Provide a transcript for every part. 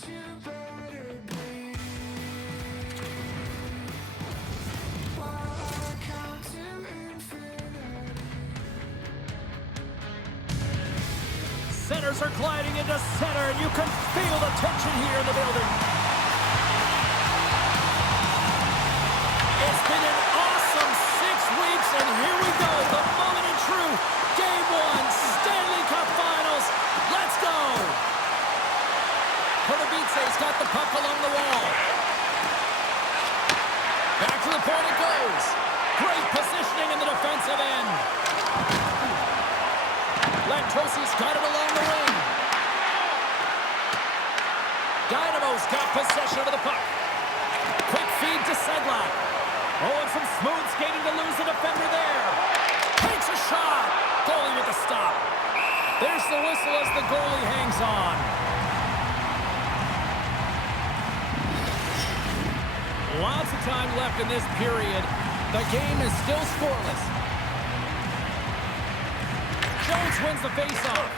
Centers are gliding into center, and you can feel the tension here in the building. It's been an awesome 6 weeks, and here we go, the moment of truth. Game 1, Stanley Cup Finals. Let's go! Pardubice's got the puck along the wall. Back to the point it goes. Great positioning in the defensive end. Lantrosi's got it along the wing. Dynamo's got possession of the puck. Quick feed to Sedlak. Oh, and some smooth skating to lose the defender there. Takes a shot. Goalie with the stop. There's the whistle as the goalie hangs on. Lots of time left in this period. The game is still scoreless. Jones wins the faceoff.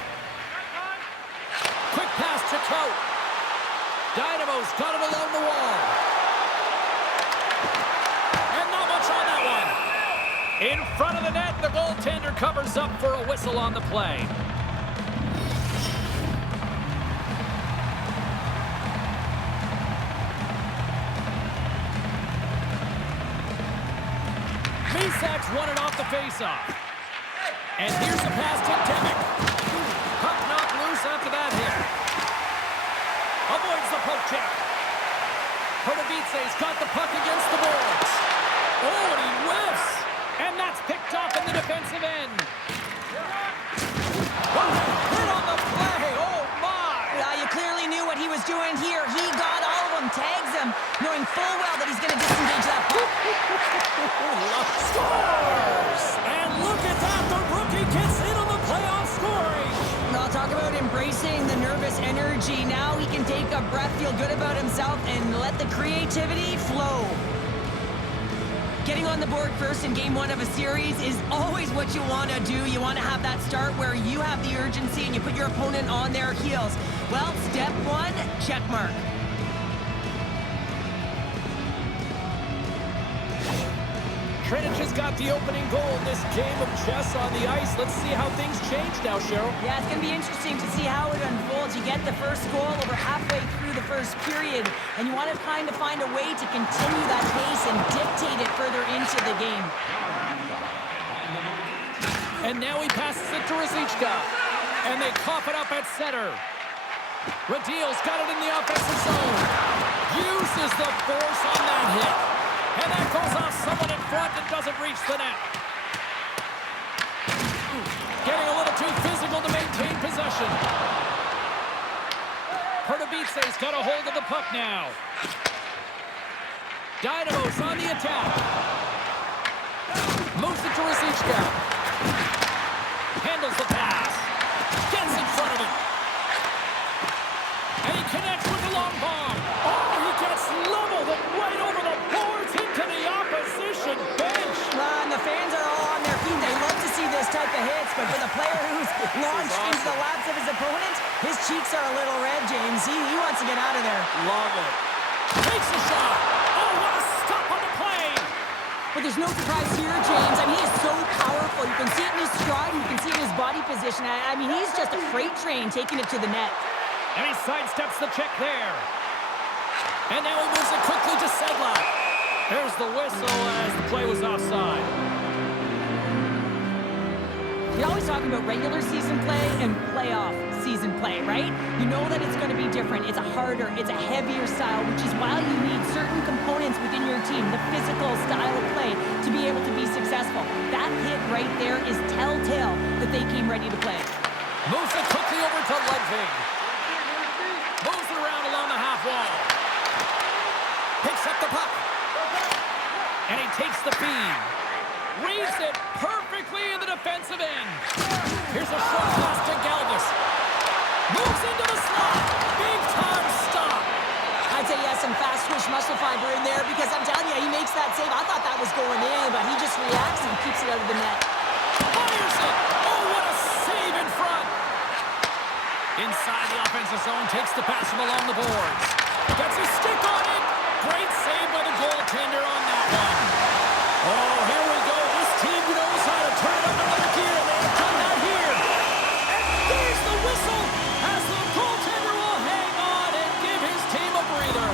Quick pass to Coat. Dynamo's got it along the wall. And not much on that one. In front of the net, the goaltender covers up for a whistle on the play. Misak's won it off the faceoff. And here's a pass to Demick. Puck knocked loose after that hit. Avoids the poke check. Pardubice's got the puck against the boards. Oh, and he whiffs. And that's picked off in the defensive end. Oh, hit on the play. Oh, my. Yeah, you clearly knew what he was doing here. He got all of them, tags him, knowing full well that he's going to disengage that puck. Scores! And look at that. The rookie gets in on the playoff scoring. I'll talk about embracing the nervous energy. Now he can take a breath, feel good about himself, and let the creativity flow. Getting on the board first in game 1 of a series is always what you want to do. You want to have that start where you have the urgency and you put your opponent on their heels. Well, step 1, check mark. Třinec has got the opening goal in this game of chess on the ice. Let's see how things change now, Cheryl. Yeah, it's going to be interesting to see how it unfolds. You get the first goal over halfway through the first period, and you want to kind of find a way to continue that pace and dictate it further into the game. And now he passes it to Ruzicka, and they cough it up at center. Radil's got it in the offensive zone. Uses the force on that hit. And that goes off someone in front and doesn't reach the net. Getting a little too physical to maintain possession. Pardubice's got a hold of the puck now. Dynamo's on the attack. Moves it to Ruzicka. Handles the pass. Gets in front of him. And he connects with the long bomb. Oh, he gets leveled and right over the boards into the opposition bench. And the fans are all on their feet. They love to see this type of hits, but for the player who's launched into the laps of his opponent, his cheeks are a little red, James. He wants to get out of there. Love it. Takes a shot. Oh, what a stop on the play. But there's no surprise here, James. I mean, he is so powerful. You can see it in his stride. You can see it in his body position. I mean, he's just a freight train taking it to the net. And he sidesteps the check there. And now he moves it quickly to Sedlak. There's the whistle as the play was offside. You're always talking about regular season play and playoff season play, right? You know that it's going to be different. It's a harder, it's a heavier style, which is why you need certain components within your team, the physical style of play, to be able to be successful. That hit right there is telltale that they came ready to play. Moves it quickly over to Ludwig. Moves it around along the half wall. Picks up the puck. And he takes the feed. Reads it perfectly in the defensive end. Here's a short pass to Galvis. Moves into the slot. Big time stop. I'd say yes, some fast twitch muscle fiber in there because I'm telling you, he makes that save. I thought that was going in, but he just reacts and keeps it out of the net. Fires it. Oh, what a save in front. Inside the offensive zone, takes the pass from along the boards. Gets a stick on it. Great save by the goaltender on that one. Oh, here we go. This team knows how to turn it up another gear. They have done that here. And there's the whistle as the goaltender will hang on and give his team a breather.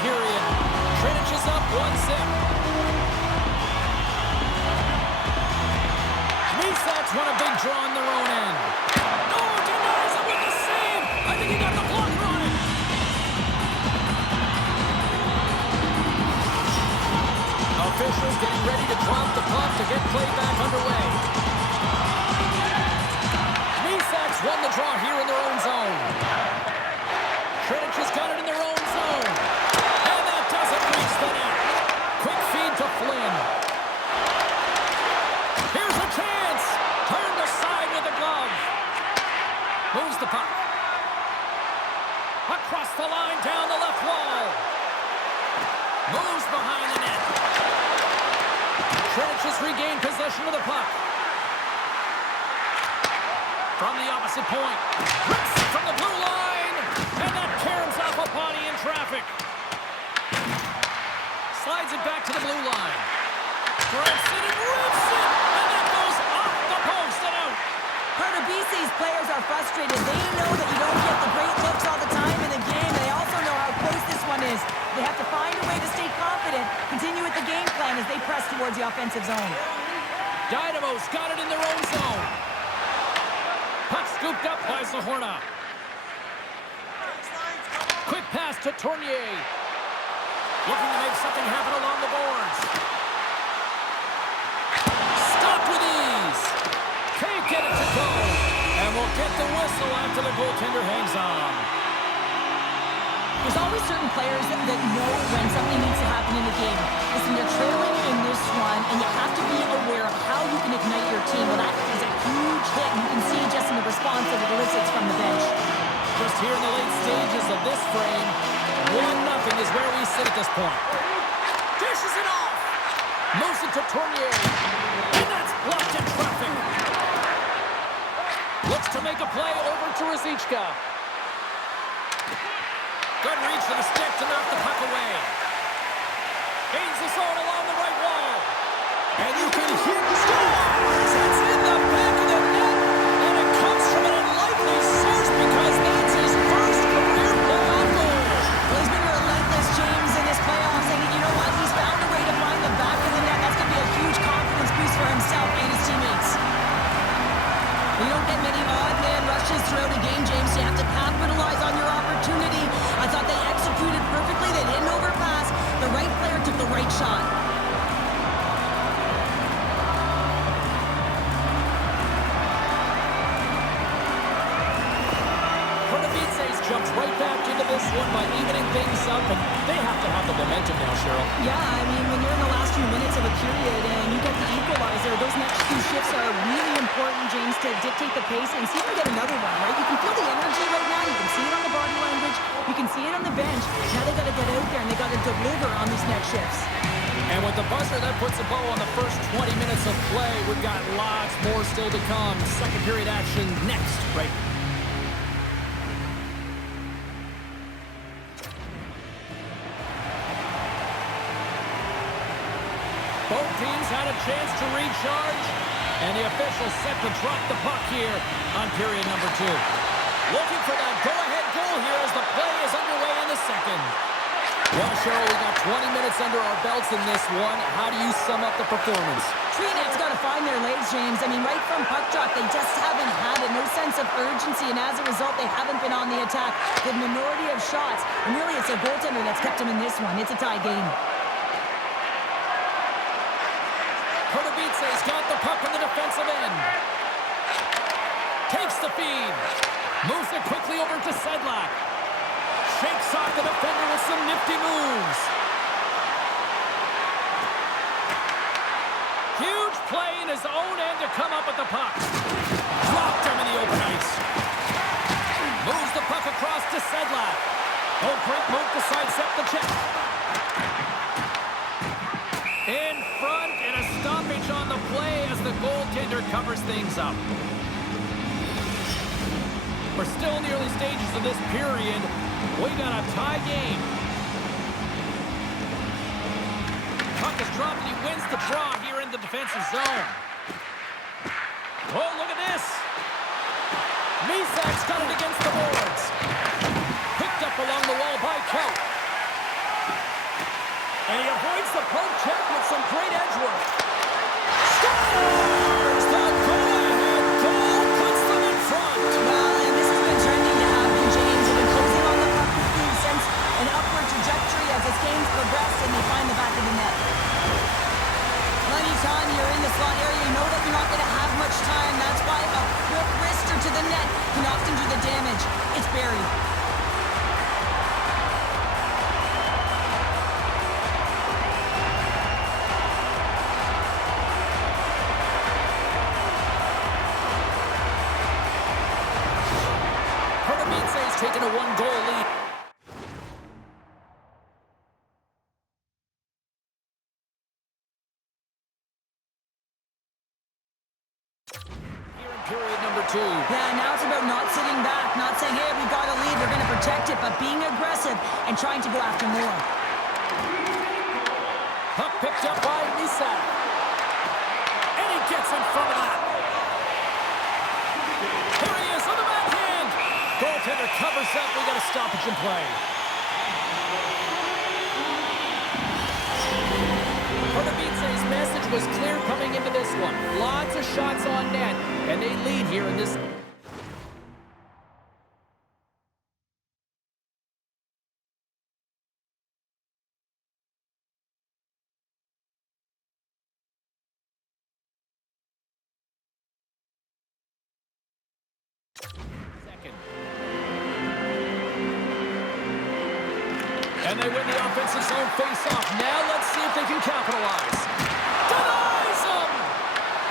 Period. Třinec is up 1-0. Misak's won a big draw in their own end. Oh, denies him with the save. I think he got the blocker on it. Officials getting ready to drop the puck to get play back underway. Misak's won the draw here in their own zone. Třinec has got it in their own zone. Doesn't reach the net. Quick feed to Flynn. Here's a chance. Turned aside with a glove. Moves the puck. Across the line, down the left wall. Moves behind the net. Třinec has regained possession of the puck. From the opposite point. Rips it from the blue line. And that caroms off a body in traffic. Slides it back to the blue line. Grips it and rips it! And that goes off the post and out. Pardubice's players are frustrated. They know that you don't get the great looks all the time in the game. They also know how close this one is. They have to find a way to stay confident, continue with the game plan as they press towards the offensive zone. Dynamo's got it in their own zone. Puck scooped up by Zahorna. Quick pass to Tournier. Looking to make something happen along the boards. Stopped with ease. Can't get it to go. And we'll get the whistle after the goaltender hangs on. There's always certain players that know when something needs to happen in the game. Listen, you're trailing in this one, and you have to be aware of how you can ignite your team. Well, that is a huge hit. You can see just in the response that it elicits from the bench. Just here in the late stages of this frame, 1-0 is where we sit at this point. Dishes it off. Moves it to Tournier. And that's blocked in traffic. Looks to make a play over to Ruzicka. Good reach to the stick to knock the puck away. Gains the zone along the right wall. And you can hear the scores. It's in the back of the net. And it comes from an unlikely source because that's his first career playoff goal. Well, he's been relentless, James, in this playoffs. And you know what? He's found a way to find the back of the net. That's going to be a huge confidence boost for himself and his teammates. You don't get many odd man rushes throughout a game, James. You have to capitalize on your opportunity. I thought they executed perfectly. They didn't overpass. The right player took the right shot. Pardubice jumps right back into this one by evening things up, and they have to have the momentum now, Cheryl. Yeah, I mean, when you're in the last few minutes of a period and you get the equalizer, those next two shifts are really important, James, to dictate the pace and see if we get another one, right? You can feel the energy right now. You can see it on the body language. You can see it on the bench. Now they got to get out there and they got to deliver on these next shifts. And with the buzzer, that puts a bow on the first 20 minutes of play. We've got lots more still to come. Second period action next, right? Both teams had a chance to recharge, and the officials set to drop the puck here on period number 2. Looking for that go-ahead goal here as the play is underway in the second. Well, Cheryl, we got 20 minutes under our belts in this one. How do you sum up the performance? Třinec's got to find their legs, James. I mean, right from puck drop, they just haven't had it. No sense of urgency, and as a result, they haven't been on the attack. The minority of shots, and really it's a goaltender that's kept them in this one. It's a tie game. Pardubice's got the puck in the defensive end. Takes the feed. Moves it quickly over to Sedlak. Shakes off the defender with some nifty moves. Huge play in his own end to come up with the puck. Dropped him in the open ice. Moves the puck across to Sedlak. Oh, great move to sidestep the check. In front, and a stoppage on the play as the goaltender covers things up. We're still in the early stages of this period. We got a tie game. Puck is dropped, and he wins the draw here in the defensive zone. Oh, look at this. Misak's got it against the boards. Picked up along the wall by Kaut. And he avoids the poke check with some great edge work. Scores! The go-ahead goal puts them in front. Well, and this has been trending to happen, James. They've been closing on the puck with food sense an upward trajectory as this game's progressed and they find the back of the net. Plenty of time you're in the slot area. You know that you're not going to have much time. That's why a quick wrister to the net can often do the damage. It's buried. Pardubice has taken a one-goal lead. Here in period number 2. Yeah, now it's about not sitting back, not saying, hey, we got a lead, we're going to protect it, but being aggressive and trying to go after more. Puck picked up by Misak. And he gets in front of that. Here he is on the backhand. Goaltender covers up. We got a stoppage in play. Pardubice's message was clear coming into this one. Lots of shots on net, and they lead here in this. Second. And they win the offensive zone face-off. Now let's see if they can capitalize. Denies him!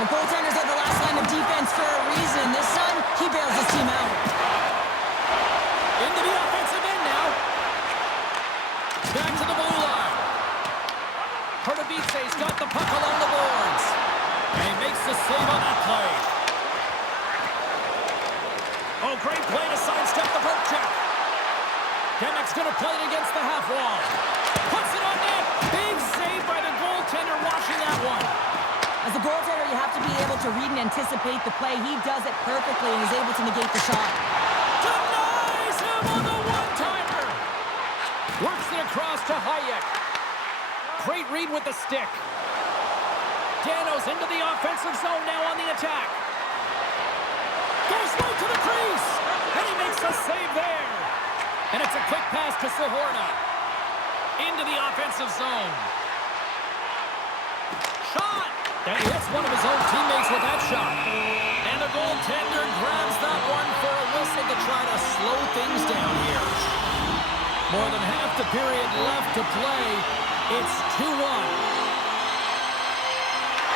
The goaltenders are the last line of defense for a reason. This time, he bails his team out. Into the offensive end now. Back to the blue line. Pardubice's got the puck along the boards. And he makes the save on that play. Oh, great play to sidestep the poke check. Demek's going to play it against the half wall. Puts it on net. Big save by the goaltender watching that one. As a goaltender, you have to be able to read and anticipate the play. He does it perfectly and is able to negate the shot. Denies him on the one-timer. Works it across to Hayek. Great read with the stick. Dano's into the offensive zone now on the attack. Goes right to the crease. And he makes a save there. And it's a quick pass to Sahorna. Into the offensive zone. Shot! And he hits one of his own teammates with that shot. And the goaltender grabs that one for a whistle to try to slow things down here. More than half the period left to play. It's 2-1.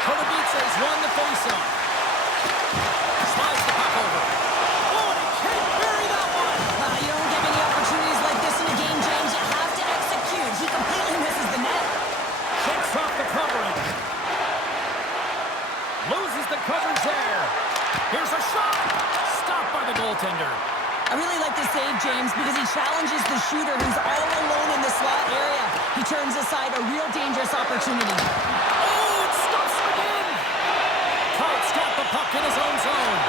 Pardubice's won the faceoff. Slides the puck over. Oh, and he can't bury that one! You don't get many opportunities like this in a game, James. You have to execute. He completely misses the net. Checks off the coverage. Loses the coverage there. Here's a shot. Stopped by the goaltender. I really like this save, James, because he challenges the shooter who's all alone in the slot area. He turns aside a real dangerous opportunity. Oh, it stops him again. Kaut's got the puck in his own zone.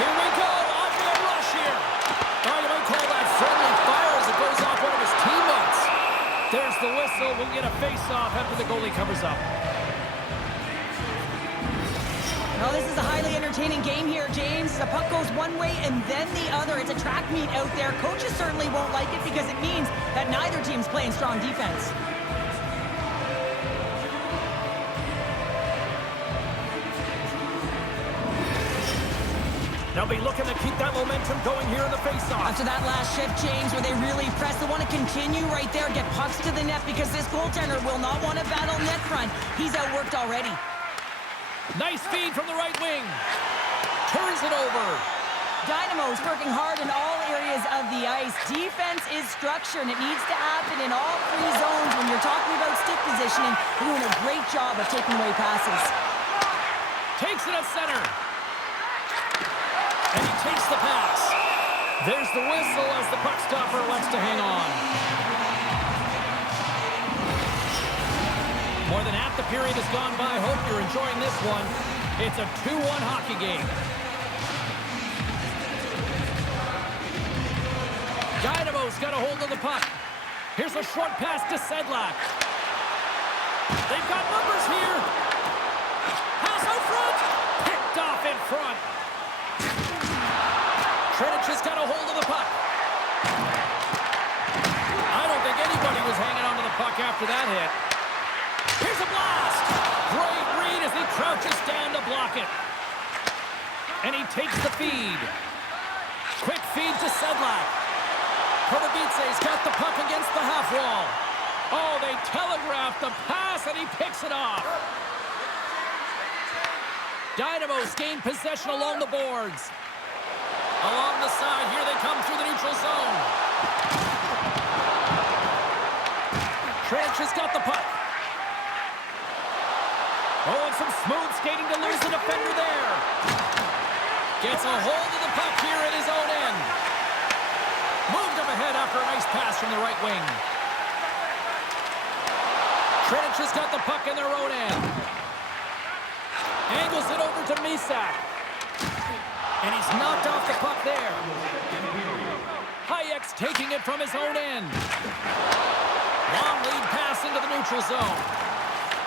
Here we go. On to the rush here. Oh, you might call that friendly fire as it goes off one of his teammates. There's the whistle. We'll get a face-off after the goalie covers up. Well, this is a highly entertaining game here, James. The puck goes one way and then the other. It's a track meet out there. Coaches certainly won't like it because it means that neither team's playing strong defense. They'll be looking to keep that momentum going here in the face-off. After that last shift, James, where they really press, they want to continue right there, get pucks to the net because this goaltender will not want to battle net front. He's outworked already. Nice feed from the right wing. Turns it over. Dynamo's working hard in all areas of the ice. Defense is structure, and it needs to happen in all three zones. When you're talking about stick positioning, they're doing a great job of taking away passes. Takes it at center. And he takes the pass. There's the whistle as the puck stopper elects to hang on. More than half the period has gone by. Hope you're enjoying this one. It's a 2-1 hockey game. Dynamo's got a hold of the puck. Here's a short pass to Sedlak. They've got numbers here. Pass out front. Picked off in front. Třinec has got a hold of the puck. I don't think anybody was hanging onto the puck after that hit. Here's a blast. Great read as he crouches down to block it. And he takes the feed. Quick feed to Sedlak. Pardubice's got the puck against the half wall. Oh, they telegraphed the pass, and he picks it off. Dynamo's gain possession along the boards. Along the side, here they come through the neutral zone. Třinec has got the puck. Oh, and some smooth skating to lose the defender there. Gets a hold of the puck here at his own end. Moved up ahead after a nice pass from the right wing. Třinec has got the puck in their own end. Angles it over to Misak. And he's knocked off the puck there. Hayek's taking it from his own end. Long lead pass into the neutral zone.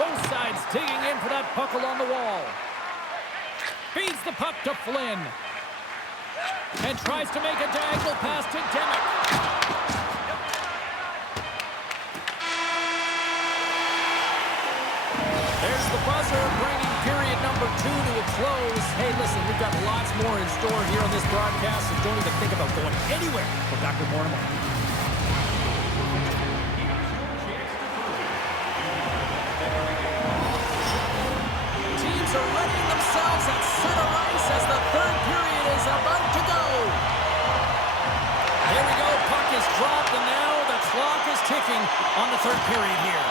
Both sides digging in for that puck along the wall. Feeds the puck to Flynn. And tries to make a diagonal pass to Demick. There's the buzzer, bringing period number 2 to a close. Hey, listen, we've got lots more in store here on this broadcast, so don't even think about going anywhere. We're back with more in a moment. Teams are readying themselves at center ice as the third period is about to go. Here we go, puck is dropped, and now the clock is ticking on the third period here.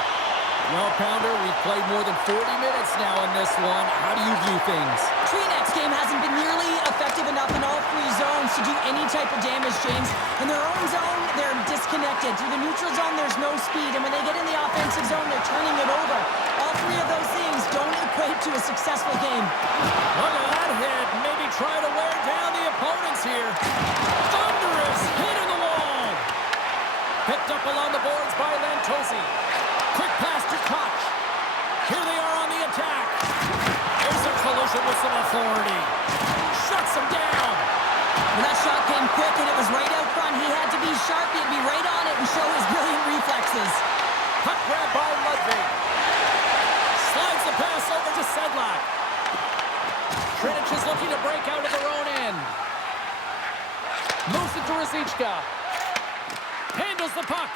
Well, Pounder, we've played more than 40 minutes now in this one. How do you view things? Třinec's game hasn't been nearly effective enough in all three zones to do any type of damage, James. In their own zone, they're disconnected. Through the neutral zone, there's no speed. And when they get in the offensive zone, they're turning it over. All three of those things don't equate to a successful game. Look at that hit. Maybe try to wear down the opponents here. Thunderous hit in the wall. Picked up along the boards by Lantosi. Quick pass to Koch. Here they are on the attack. There's a collision with some authority. Shuts him down. When that shot came quick and it was right out front, he had to be sharp. He had to be right on it and show his brilliant reflexes. Puck grab by Ludwig. Slides the pass over to Sedlak. Třinec is looking to break out of their own end. Moves it to Ruzicka. Handles the puck.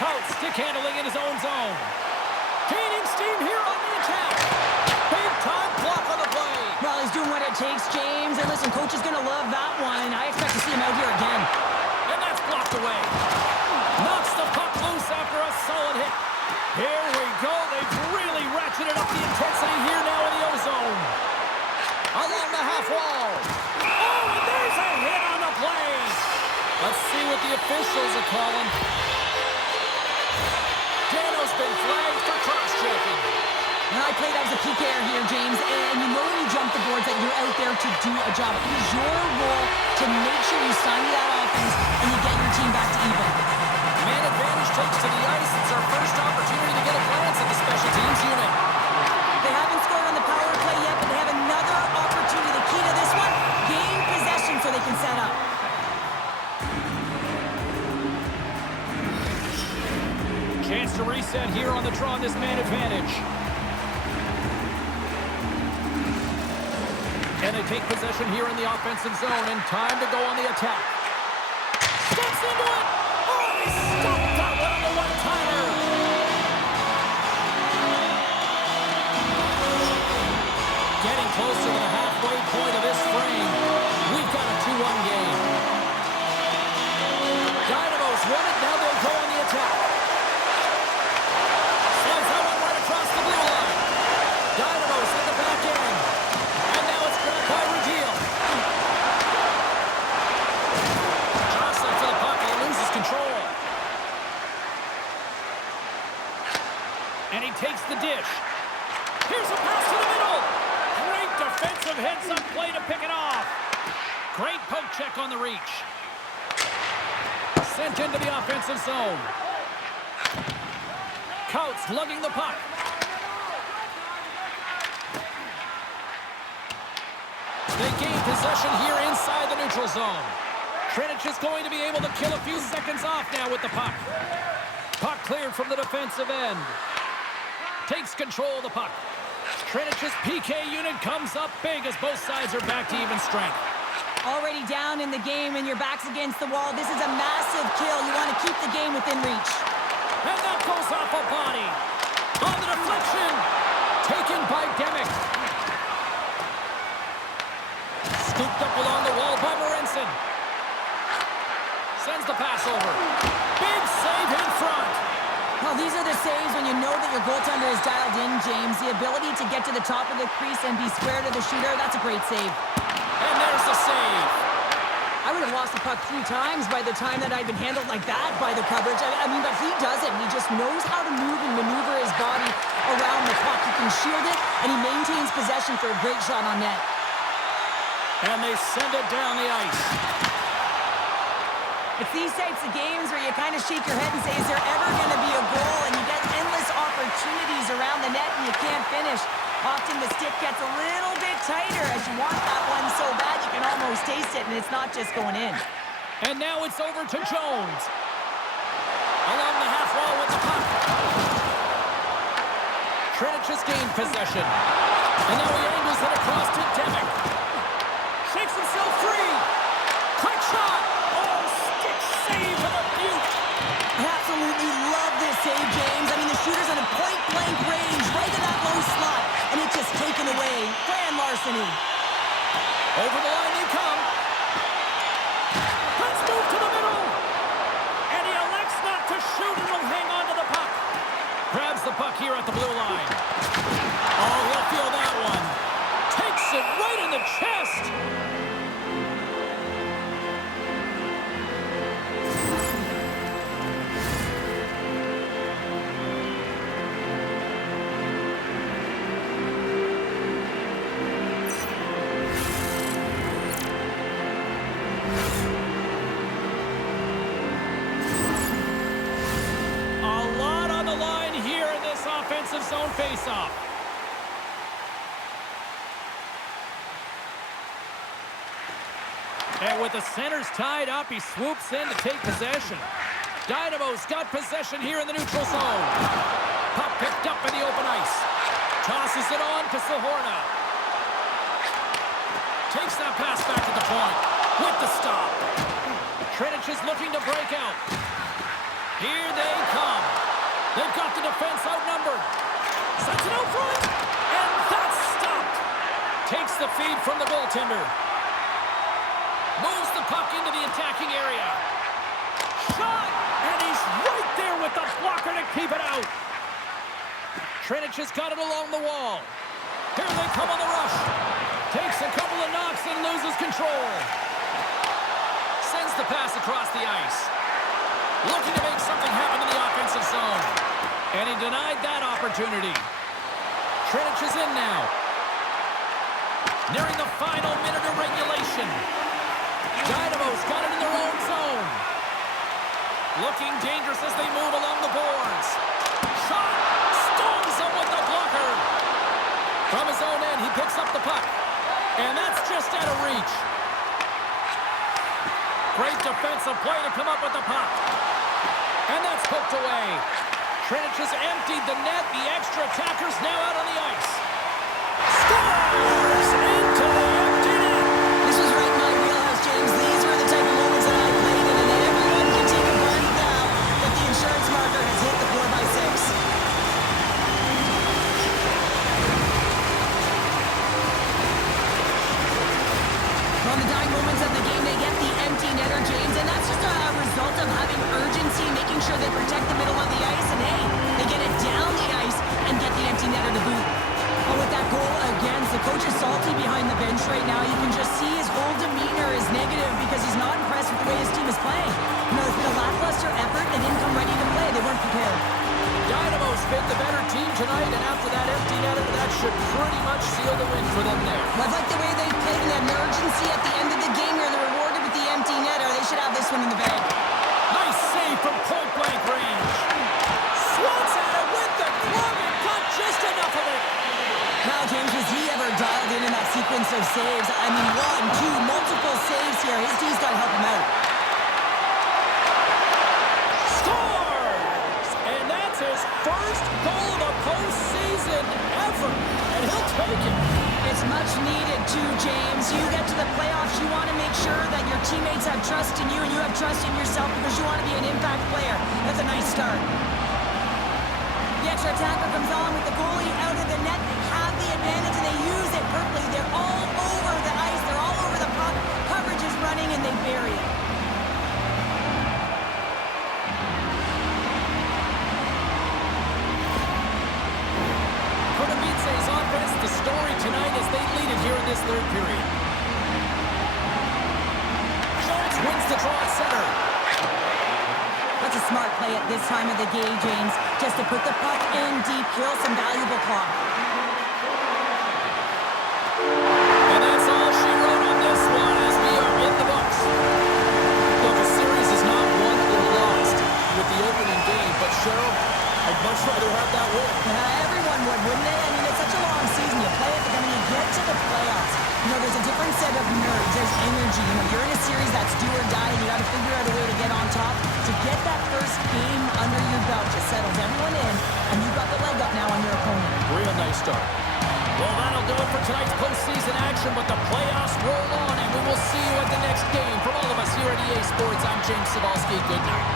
Coates stick handling in his own zone. Gaining steam here on the attack. Big time block on the play. Well, he's doing what it takes, James. And listen, coach is going to love that one. I expect to see him out here again. And that's blocked away. Knocks the puck loose after a solid hit. Here we go. They've really ratcheted up the intensity here now in the O-zone. Along the half wall. Oh, and there's a hit on the play. Let's see what the officials are calling. Dano's been flagged for cross-checking. Now, I played as a PK here, James, and you know when you jump the boards that you're out there to do a job. It is your role to make sure you sign that offense and you get your team back to even. Man advantage takes to the ice. It's our first opportunity to get a glance at the special teams unit. They haven't scored on the power play yet, but they have another opportunity. The key to this one, gain possession so they can set up. Chance to reset here on the draw on this man advantage. And they take possession here in the offensive zone, and time to go on the attack. Steps into it! Oh, he stopped that one on the one-timer! Getting closer to the halfway point of this frame. We've got takes the dish. Here's a pass to the middle. Great defensive heads-up play to pick it off. Great poke check on the reach. Sent into the offensive zone. Coates lugging the puck. They gain possession here inside the neutral zone. Třinec is going to be able to kill a few seconds off now with the puck. Puck cleared from the defensive end. Takes control of the puck. Třinec's PK unit comes up big as both sides are back to even strength. Already down in the game and your back's against the wall. This is a massive kill. You want to keep the game within reach. And that goes off a body. On the deflection. Taken by Demick. Scooped up along the wall by Morensen. Sends the pass over. Big save in front. Well, these are the saves when you know that your goaltender is dialed in, James. The ability to get to the top of the crease and be square to the shooter, that's a great save. And there's the save. I would have lost the puck 3 times by the time that I'd been handled like that by the coverage. I mean, but he doesn't. He just knows how to move and maneuver his body around the puck. He can shield it, and he maintains possession for a great shot on net. And they send it down the ice. It's these types of games where you kind of shake your head and say, is there ever going to be a goal? And you get endless opportunities around the net and you can't finish. Often the stick gets a little bit tighter as you want that one so bad you can almost taste it, and it's not just going in. And now it's over to Jones. Along the half wall with the puck. Třinec has gained possession. And now he angles it across to Demick. Shakes himself free. Quick shot. Oh, stick save of the Butte. I absolutely love this save, James. I mean, the shooter's on a point-blank range, right in that low slot, and it's just taken away. Grand larceny. Over the line they come. Let's move to the middle. And he elects not to shoot and will hang on to the puck. Grabs the puck here at the blue line. Oh, he'll feel that one. Takes it right in the chest. Offensive zone faceoff. And with the centers tied up, he swoops in to take possession. Dynamo's got possession here in the neutral zone. Puck picked up in the open ice. Tosses it on to Sahorna. Takes that pass back to the point with the stop. Třinec is looking to break out. Here they come. They've got the defense outnumbered. Sends it out front. And that's stopped. Takes the feed from the goaltender. Moves the puck into the attacking area. Shot! And he's right there with the blocker to keep it out. Třinec has got it along the wall. Here they come on the rush. Takes a couple of knocks and loses control. Sends the pass across the ice. Looking to make something happen in the offensive zone. And he denied that opportunity. Třinec is in now. Nearing the final minute of regulation. Dynamo's got it in their own zone. Looking dangerous as they move along the boards. Shot! Stones him with the blocker. From his own end, he picks up the puck. And that's just out of reach. Great defensive play to come up with the puck. And that's poked away. Třinec has emptied the net. The extra attacker's now out on the ice. Scores into the empty net. This was right in my wheelhouse, James. These were the type of moments that I played in, and everyone can take a breath now that the insurance marker has hit the 4x6. On the dying moments of the game, they get the empty netter, James, and that's just a result of having urgency, making sure they protect the middle of the ice, and hey, they get it down the ice and get the empty netter to boot. But with that goal against, the coach is salty behind the bench right now. You can just see his whole demeanor is negative because he's not impressed with the way his team is playing. You know, it's been a lackluster effort. They didn't come ready to play. They weren't prepared. Dynamo's been the better team tonight, and after that empty netter, that should pretty much seal the win for them there. Well, I like the way they played in the emergency at the end of the game here. They're rewarded with the empty netter. They should have this one in the bag. Nice save from point-blank range. Swats at it with the glove and got just enough of it. How, James, was he ever dialed in that sequence of saves? I mean, 1, 2, multiple saves here. His D's got to help him out. Scores! And that's his first goal of the postseason ever. And he'll take it. It's much needed too, James. You get to the playoffs, you want to make sure that your teammates have trust in you and you have trust in yourself because you want to be an impact player. That's a nice start. The extra attacker comes on with the goalie out of the net. They have the advantage and they use it perfectly. They're all over the ice. They're all over the puck. Coverage is running and they bury it. Pardubice's offense, the story tonight as they lead it here in this third period. Jones wins the draw at center. That's a smart play at this time of the game, James. Just to put the puck in deep, kill some valuable clock. And that's all she wrote on this one as we are in the books. Look, a series is not won or lost with the opening game, but Cheryl, I'd much rather have that win. Everyone would, wouldn't they? I mean, it's such a long season. You play it, but then when you get to the playoffs, you know, there's a different set of nerves. There's energy. You know, you're in a series that's do or die, and you got to figure out a way to get on top. To get that first game under your belt just settles everyone in, and you've got the leg up now on your opponent. Real nice start. Well, that'll do it for tonight's postseason action, but the playoffs roll on, and we will see you at the next game. From all of us here at EA Sports, I'm James Cybulski. Good night.